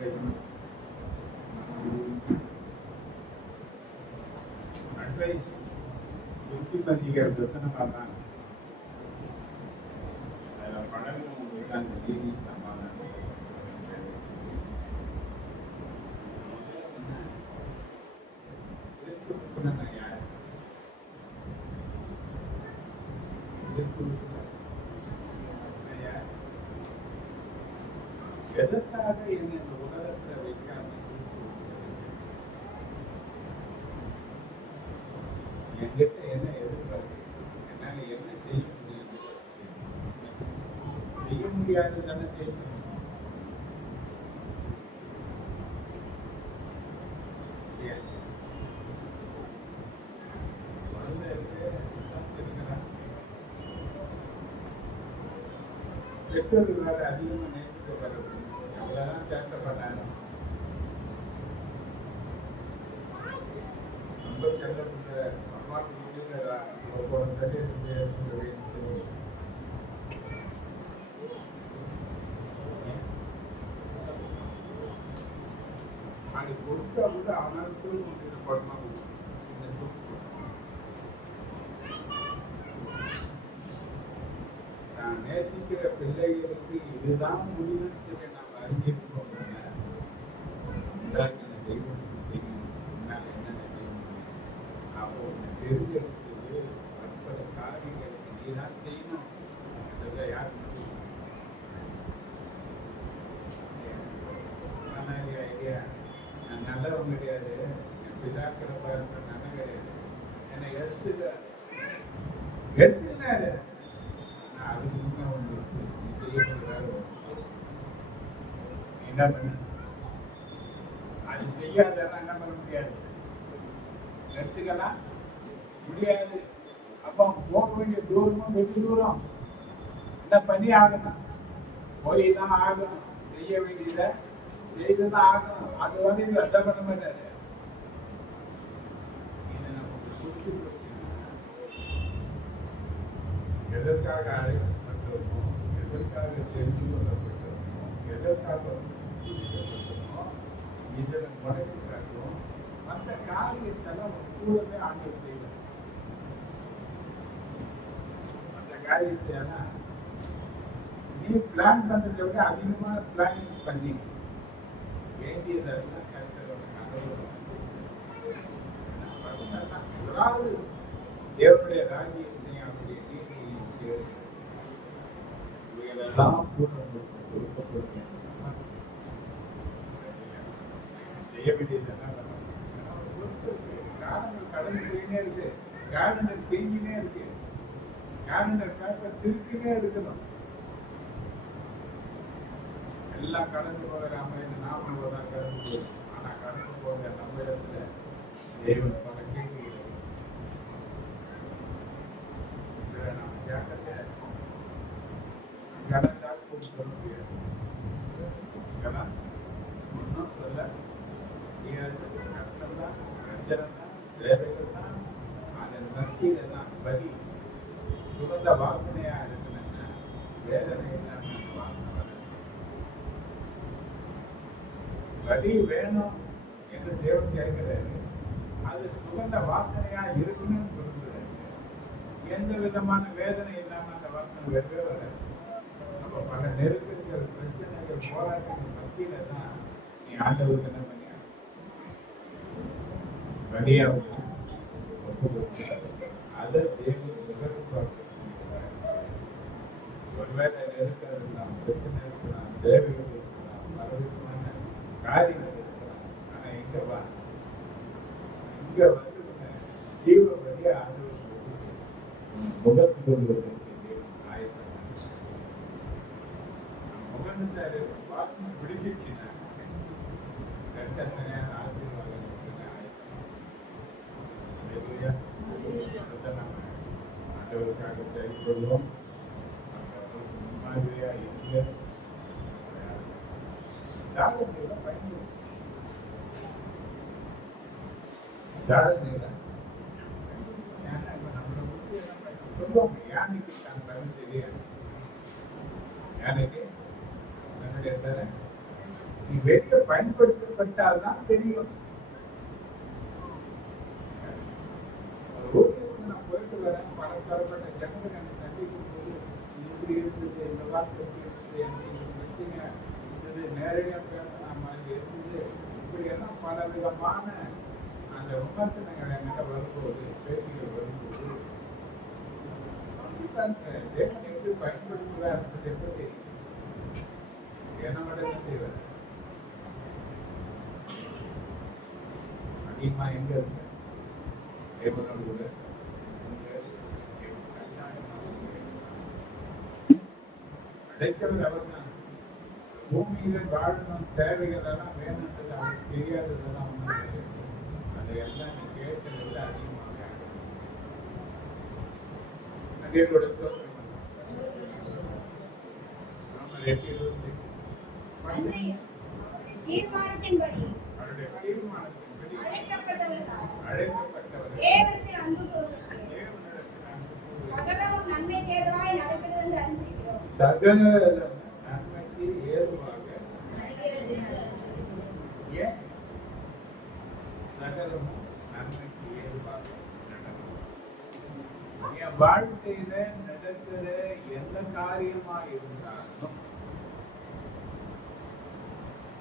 Advice advice புத்திமதிகள் வசனமாக தான் பெற்றோர்கள் வேற அதிகமா நேசிக்க வர்றது எவ்வளவுதான் சேட்டை பண்ணாலும் ரொம்ப செல்லப்பட்ட அம்மாவுக்கு வீட்டுல நல்லவன் கிடையாது என் பிதாக்கிற பார்க்க நல்ல கிடையாது என்னை எடுத்து எடுத்துனாரு நான் அது முன்ன ஒன்று நீ செய்யப்படுறாரு என்ன பண்ண அது செய்யாதன்னா என்ன பண்ண முடியாது எடுத்துக்கலாம் முடியாது அப்போ போக வேண்டிய தூரமும் வெகு தூரம். என்ன பண்ணி ஆகணும்? போய் தான் ஆகணும். செய்ய வேண்டியதை செய்து தான் ஆகணும். அது வந்து ரத்த பண்ண மாட்டாரு. எதற்காக அழைக்கப்பட்டிருக்கோம் எதற்காக தெரிந்து கொள்ளப்பட்டிருக்கோம் எதற்காக புரிக்கப்பட்டோமோ இதில் முடக்கி காட்டும் மற்ற காரியத்தெல்லாம் கூடவே ஆண்டு செய்வார் மற்ற நீ பிளான் பண்றதை விட அதிகமான பிளானிங் பண்ணி வேண்டியதெல்லாம் கர்த்தரோட அதாவது தேவனுடைய ராஜ்யத்தை அவருடைய நீதியை இவைகளெல்லாம் கூட உங்களுக்கு கொடுக்கப்படும் செய்ய வேண்டியதெல்லாம் காரணங்கள் கடந்து போயினே இருக்கு. காரணங்கள் கேலண்டர் பேப்பர் திருக்கினே இருக்கணும். எல்லாம் கடந்து போகிற அமைந்து நாம தான் கடந்து போகுது ஆனா கடந்து போகிற நம்ம இடத்துல தேவன் பல கேள்விகளை இதுல நம்ம ஜாக்கிரதையா இருக்கோம் இங்கெல்லாம் சாக்கு போட்டு சொல்ல முடியாது இங்கெல்லாம் ஒன்றும் சொல்ல முடியாது கஷ்டம் தான் பிரச்சனை தான் தேவைகள் தான் அதன் மத்தியில தான் பலி சுகந்த வாசனையா இருக்கணும்னா வேதனை இல்லாம அந்த வாசனை வராது பலி வேணும் என்று தேவன் கேட்கிறாரு. அது சுகந்த வாசனையா இருக்கணும்னு சொல்லுகிறாரு. எந்த விதமான வேதனை இல்லாம அந்த வாசனை வரவே வராது. அப்ப பல நெருக்கங்கள் பிரச்சனைகள் போராட்டங்கள் மத்தியில தான் நீ ஆண்டவருக்கு என்ன பண்ணியா? பலியா அதை தேவன் எதிர்பார்க்கிறார். ஒருவேளை நெருக்கம் இருக்கலாம் பிரச்சனை இருக்கலாம் தேவைகள் பலவிதமான காரியங்கள். இருக்கலாம் இங்க வா. இங்க வந்து உன்னை ஜீவ வழியா முகத்து கொண்டு வருது வெளியே பயன்படுத்தப்பட்டால்தான் தெரியும் ஒரு ஊழியத்துக்கு நான் போயிட்டு வரேன் பணக்காரப்பட்ட ஜனங்கள் என்னை சந்திக்கும் போது இப்படி இருந்தது இந்த வார்த்தை இருந்தது என்னை பிரச்சனை இருந்தது நேரடியாக பேசின இருந்தது இப்படி எல்லாம் பல விதமான அந்த விமர்சனங்கள் என்கிட்ட வரும்போது பேச்சுகள் வரும்போது தேவன் எப்படி பயன்படுத்துகிறார் எப்ப தெரியும் என்ன மட்டும் செய்வார்? அதிகமா எங்க இருக்கு? தேவனோடு கூட. அடைச்சவர் அவர் தான் பூமியில வாழணும் தேவைகள் எல்லாம் வேணுன்றது தெரியாததெல்லாம் ஒண்ணு நீ கேட்டதை விட அதிகமாக தீர்மானத்தின்படி அழைக்கப்பட்டவர்களால் அழைக்கப்பட்டவர்கள் தேவனிடத்தில் அன்பு கூறுவதற்கு தேவனிடத்தில் அன்பு கூறுவது. சகலமும் நன்மைக்கு ஏதுவாய் நடக்கிறது என்று அறிந்திருக்கிறோம் சகல நன்மைக்கு ஏதுவாக ஏன் சகலமும் நன்மைக்கு ஏதுவாக நடக்கும் என் வாழ்க்கையில நடக்கிற எந்த காரியமா இருந்தாலும்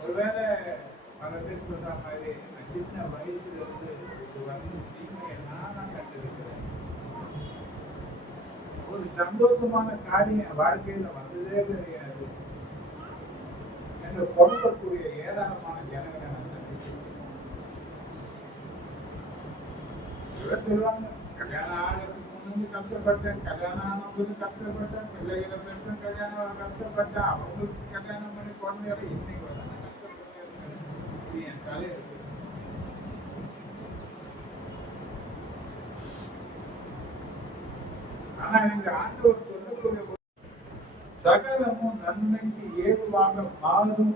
ஒருவேளை பல பேர் சொன்ன மாதிரி நான் சின்ன வயசுல இருந்து இது வந்து தீமையெல்லாம் நான் கண்டிருக்கிறேன் ஒரு சந்தோஷமான காரியம் வாழ்க்கையில வந்ததே கிடையாது என்று புலம்பக்கூடிய ஏராளமான ஜனங்களை நான் சந்திச்சிருக்கேன். கல்யாணம் ஆகிறதுக்கு முன்னாடி கஷ்டப்பட்டேன் கல்யாணம் ஆனவங்களுக்கு கஷ்டப்பட்டேன் பிள்ளைகள பெற்று கல்யாணம் கஷ்டப்பட்டேன் அவங்களுக்கு கல்யாணம் பண்ணி குழந்தைகளை இன்னைக்கு வர நான் என் தலையெழுத்து ஆனா இந்த ஆண்டவர் சொல்லக்கூடிய சகலமும் நன்மைக்கு ஏதுவாக மாறும்.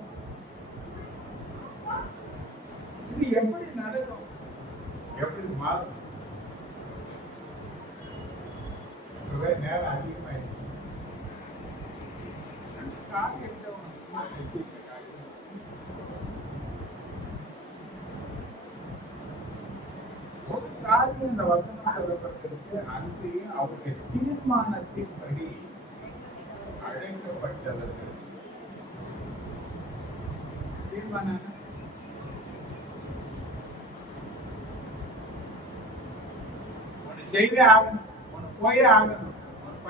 இது எப்படி நடக்கும்? எப்படி மாறும்? இப்பவே நேரம் அதிகமாயிடுச்சு. வச்சிருக்க காரியம். ஒரு காரியம் இந்த வசனம் சொல்லப்பட்டிருக்கு அன்றைய அவருடைய தீர்மானத்தின்படி அழைக்கப்பட்டவர்கள் தீர்மானம் செய்தே ஆகணும். போயே ஆகணும்.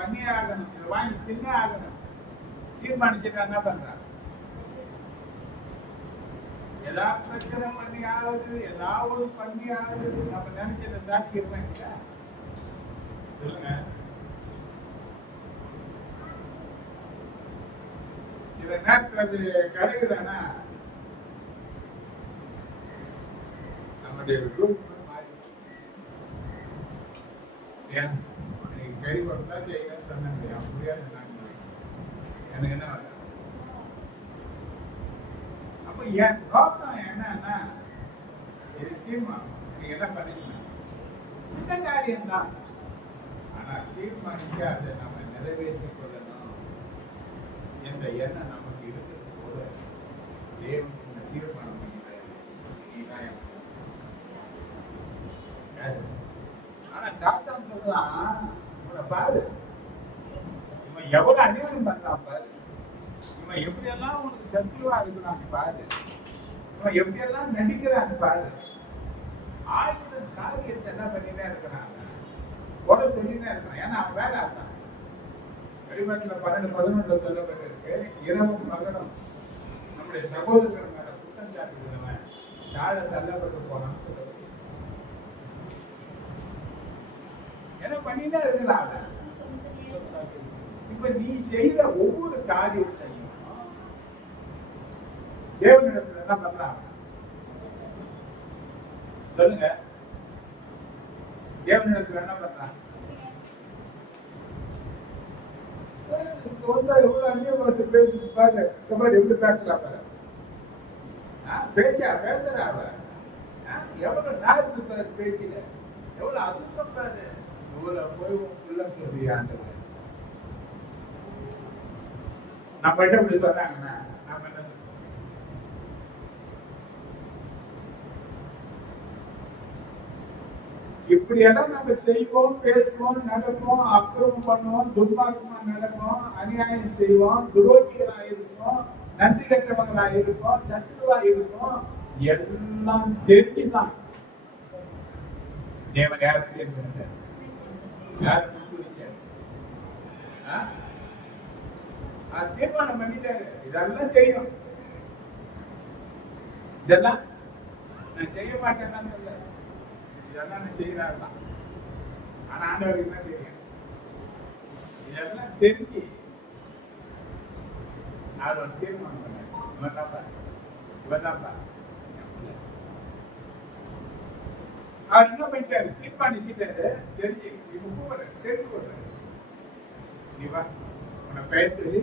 பண்ணியே ஆகணும் இதை வாங்கி தின்னே ஆகணும் தீர்மானிச்சுட்டு என்ன பண்றாங்க. ஏதாவது பிரச்சனை பண்ணி ஆகுது ஏதாவது பண்ணி ஆகுது. நம்ம நினைச்சதை சாக்கி இருப்பாங்க சொல்லுங்க. சில நேரத்தில் அது கிடைக்குதானா நம்முடைய குரூப் மாறி ஏன்? நீங்க கறி கொடுத்தா செய்யுங்கன்னு சொன்னாங்க முடியாது நான் எனக்கு என்ன வேலை? அப்ப என் நோக்கம் என்னன்னா இது தீர்மானம். நீங்க என்ன பண்ணிக்கலாம் இந்த காரியம்தான். ஆனா தீர்மானிக்க அதை நம்ம நிறைவேற்றிக் கொள்ளணும். என்ற எண்ணம் நமக்கு இருக்கிறது போல தேவன் இந்த தீர்மானம் ஆனா சாத்தான் சொல்றான் எவ்வளவு அநியாயம் பண்றான் பாரு இவன் எப்படியெல்லாம் உனக்கு சத்துருவா இருக்கிறான் பாரு. இவன் எப்படியெல்லாம் நடிக்கிறான் பாரு. ஆயிரம் காரியத்தை என்ன பண்ணினே இருக்கிறான். கொலை சொல்லினே இருக்கிறான். ஏன்னா அவன் வேலை ஆட்டான் வெளிமட்டில் பன்னெண்டு பதினொன்று சொல்லப்பட்டிருக்கு இரவும் மகனும் நம்முடைய சகோதரர் மேல குற்றம் சாட்டுகிறவன் தாழ தள்ளப்பட்டு போனான்னு என்ன பண்ணினே இருக்கிறான் அவன். இப்ப நீ செய்யற ஒவ்வொரு காரியத்தையும் தேவனிடத்துல என்ன பண்றாங்க. சொல்லுங்க. தேவனிடத்துல என்ன பண்றாங்க? வந்தா பேச்சா? பேசுறா எவ்வளவு நாருக்கு பேச்சில? எவ்வளவு அசுத்தம் பாரு. இவ்வளவு போய் உன் பிள்ளை நம்ம கிட்ட இப்படி சொன்னாங்கன்னா நம்ம இப்படி எல்லாம் நம்ம செய்வோம் பேசுவோம் நடப்போம் அக்கிரமம் பண்ணுவோம் துர்மார்க்கமா நடப்போம் அநியாயம் செய்வோம் துரோகிகளாக இருக்கோம் நன்றி கட்டவங்களாக இருக்கோம் சத்துருவாக இருக்கோம் எல்லாம் தெரிஞ்சுதான். தேவன் யாருக்கு தெரிஞ்சுட்டார் யாருக்கும் அது தீர்மானம் பண்ணிட்டாரு இதெல்லாம் தெரியும். இதெல்லாம் நான் செய்ய மாட்டேன்னு சொல்ல இதெல்லாம் நான் செய்யறாருதான் ஆனா ஆண்டவருக்கு தான் தெரியும்? இதெல்லாம் தெரிஞ்சு அவர் ஒரு தீர்மானம் பண்ணார் இவன் தான்ப்பா. இவன் தான்ப்பா. அவர் என்ன பண்ணிட்டாரு? தீர்மானிச்சுட்டாரு. தெரிஞ்சு இவன் கூப்பிடுற தெரிஞ்சு கொள்றாரு. நீ வா. உன பெயர் சொல்லி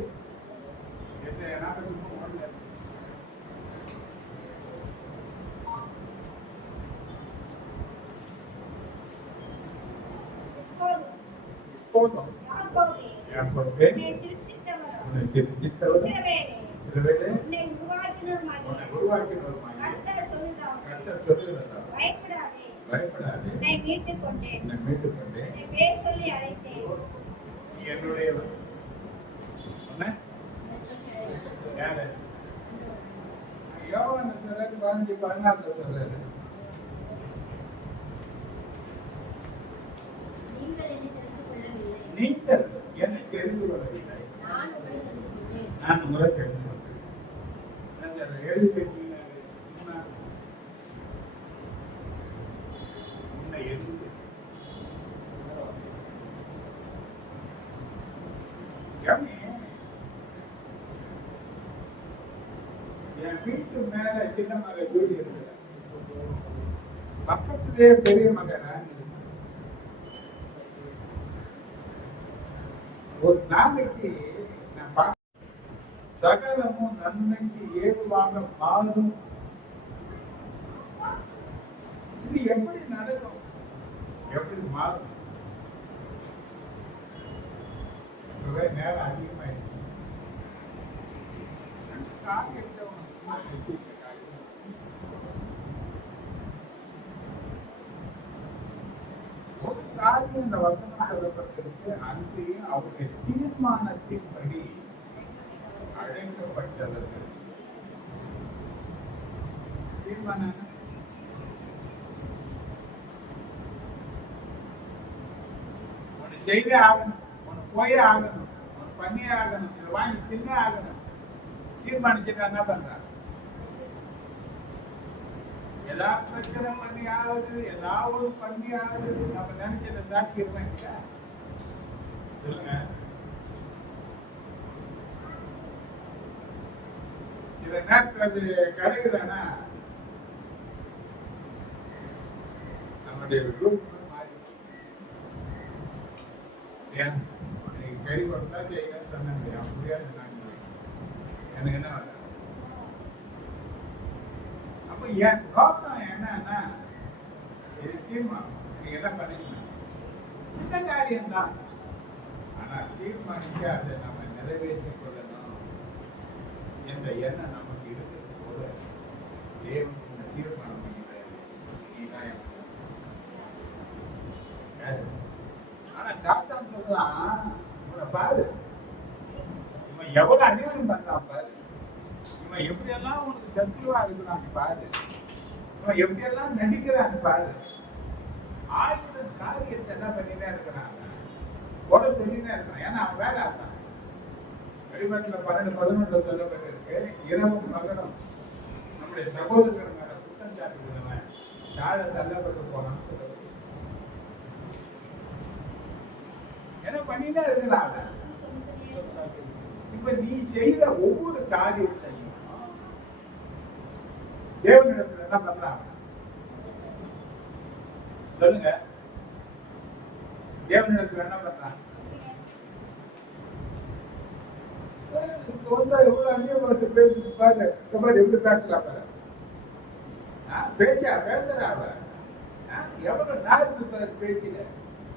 போதும் யாக்கோபே, யாக்கோபே, உன்னை சிருஷ்டித்தவரும், உன்னை சிருஷ்டித்தவரும், இஸ்ரவேலே, சிலுவையிலே உன்னை உருவாக்கினவருமாகிய உன்னை உருவாக்கினவருமாகிய கர்த்தர் சொல்லுகிறார், கர்த்தர் சொல்லுகிறதால் பயப்படாதே, பயப்படாதே உன்னை மீட்டுக் கொண்டேன், என்னை மீட்டுக் கொண்டே உன்னை பேர் சொல்லி அழைத்தேன். நீ என்னுடையவர் என்ன? யாரு? யோவான் சொல்றாரு, பதினஞ்சு, பதினாறுல சொல்றாரு. நீங்கள் என்னை தெரிந்து கொள்ளவில்லை நான் உங்களை தெரிந்து கொண்டேன் தெரிஞ்சுக்கினாரு. என்ன? உன்னை எது கவனி. என் வீட்டு மேல சின்ன மகன் ஜூலி இருக்கு? பக்கத்திலே பெரிய மக ஒரு நாளைக்கு நான் பா- சகலமும் நன்மைக்கு ஏதுவாக மாறும். இது எப்படி நடக்கும்? எப்படி மாறும்? நேரம் அதிகமாயிருக்கு ரெண்டு காரியத்தை உனக்கு முன்னாடி வச்சிருக்க காரியம். ஒரு காரியம் இந்த வசனம் சொல்லப்பட்டிருக்கு அன்றையும் அவருடைய தீர்மானத்தின்படி அழைக்கப்பட்டவர்கள். தீர்மானம் என்ன? செய்தே ஆகணும் உனக்கு போயே ஆகணும் உனக்கு பண்ணியே ஆகணும் இதை வாங்கி தின்னே ஆகணும். தீர்மானிச்சுட்டா என்ன பண்றாங்க ஏதாவது பிரச்சனை பண்ணி ஆகுது ஏதாவது பண்ணி ஆகுது நம்ம நினைச்சத சாக்கியமா இல்லையா? சொல்லுங்க. சில நேரத்தில் அது கிடைக்கலன்னா நம்முடைய ரூப் மாறி ஏன்? நீங்க கறி கொடுத்தா செய்யணும்னு சொன்னாங்க அப்படியே சொன்னாங்க எனக்கு என்ன வேலை அப்போ என் நோக்கம் என்னன்னா இது தீர்மானம். நீங்க எல்லாம் பண்ணிக்கணும் இந்த காரியம்தான். ஆனால் தீர்மானிக்க அதை நம்ம நிறைவேற்றிக் கொள்ளணும் என்ற எண்ணம் நமக்கு இருக்கிறது போல தேவன் இந்த தீர்மானம் பண்ணிட்டாரு ஆனா சாத்தான் சொல்றான் பாரு. இவன் எவ்வளவு அநியாயம் பண்றான் பாரு. இவன் எப்படியெல்லாம் உனக்கு சத்ருவா இருக்கிறான்னு பாரு. இவன் எப்படியெல்லாம் நடிக்கிறான்னு பாரு. ஆயுதம் காரியத்தை என்ன பண்ணினே இருக்கிறான். கொலை பண்ணினே இருக்கிறான். ஏன்னா அவன் வேலை ஆட்டான் வெளிமத்தில் பன்னெண்டு பதினொன்று சொல்லப்பட்டிருக்கு இரவும் மகனும் நம்முடைய சகோதரர் மேல குற்றம் சாட்டுகிறவன். தாழ தள்ளப்பட்டு போனான்னு சொல்ல என்ன பண்ணினே இருக்கிறான் இப்ப நீ செய்யற ஒவ்வொரு காரியத்தையும் தேவனிடத்தில் என்ன பண்றாங்க. சொல்லுங்க. தேவனிடத்தில் என்ன பண்றாங்க? வந்தா எவ்வளவு அந்நியமாட்டு பேசிட்டு பாரு. இந்த மாதிரி எப்படி பேசுறா பாரு. ஆ, பேச்சா பேசுறா அவ. எவ்வளவு நாருக்கு பாரு பேச்சில.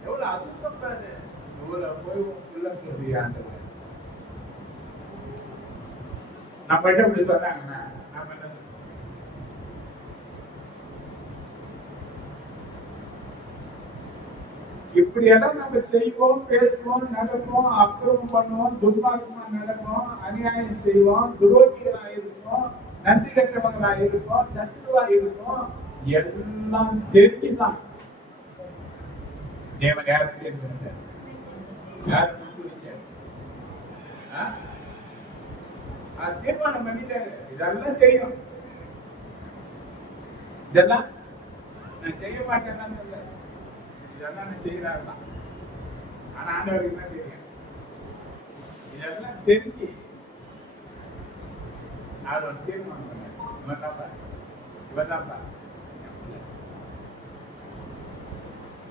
எவ்வளவு அசுத்தம் பாரு. இவ்வளவு போய் நம்ம இப்படி சொன்னாங்கன்னா என்ன இப்படியெல்லாம் நம்ம செய்வோம் பேசுவோம் நடப்போம் அக்கிரமம் பண்ணுவோம் துர்மார்க்கமா நடப்போம் அநியாயம் செய்வோம் துரோகிகளா இருப்போம் நன்றி கெட்டவங்களா இருப்போம் சத்துருவா இருப்போம் எல்லாம் தெரிஞ்சுதான். தேவன் யாருக்கு தெரிஞ்சிருந்தார் யாருக்கு தீர்மானம் பண்ணிட்டாரு. இதெல்லாம் தெரியும். இதெல்லாம் நான் செய்ய மாட்டேன் தான் இதெல்லாம் நான் தான் ஆனா ஆண்டவருக்கு என்ன தெரியும் இதெல்லாம் தெரிஞ்சு அவர் ஒரு தீர்மானம் பண்ணார் இவன் தான்ப்பா இவன் தான்ப்பா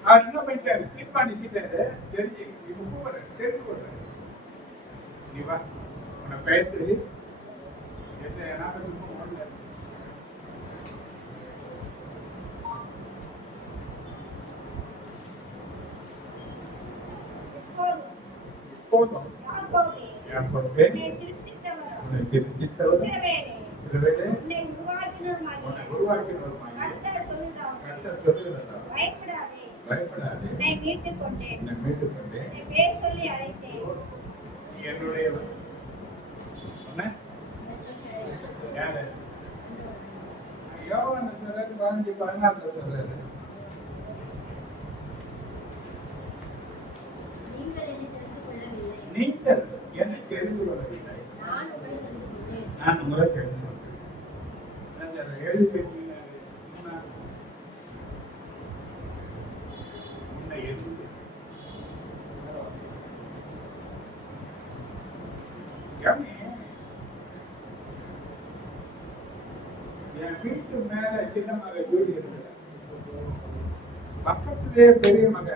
அவர் என்ன பண்ணிட்டாரு தீர்மானிச்சுட்டாரு தெரிஞ்சு இவன் கூப்பிடுற தெரிந்து கொடுறாரு நீ வா. உன்னை பெயர் சொல்லி என்ன நாற்பத்தி என்ன? யாரு? யோவான் சொல்றாரு, பதினஞ்சு, பதினாறுல சொல்றாரு. நீங்கள் என்னை தெரிந்து கொள்ளவில்லை நான் உங்களை தெரிந்து உன்னை என் வீட்டு மேல சின்ன மகன் வீடு இருக்குது பக்கத்திலே பெரிய மகன்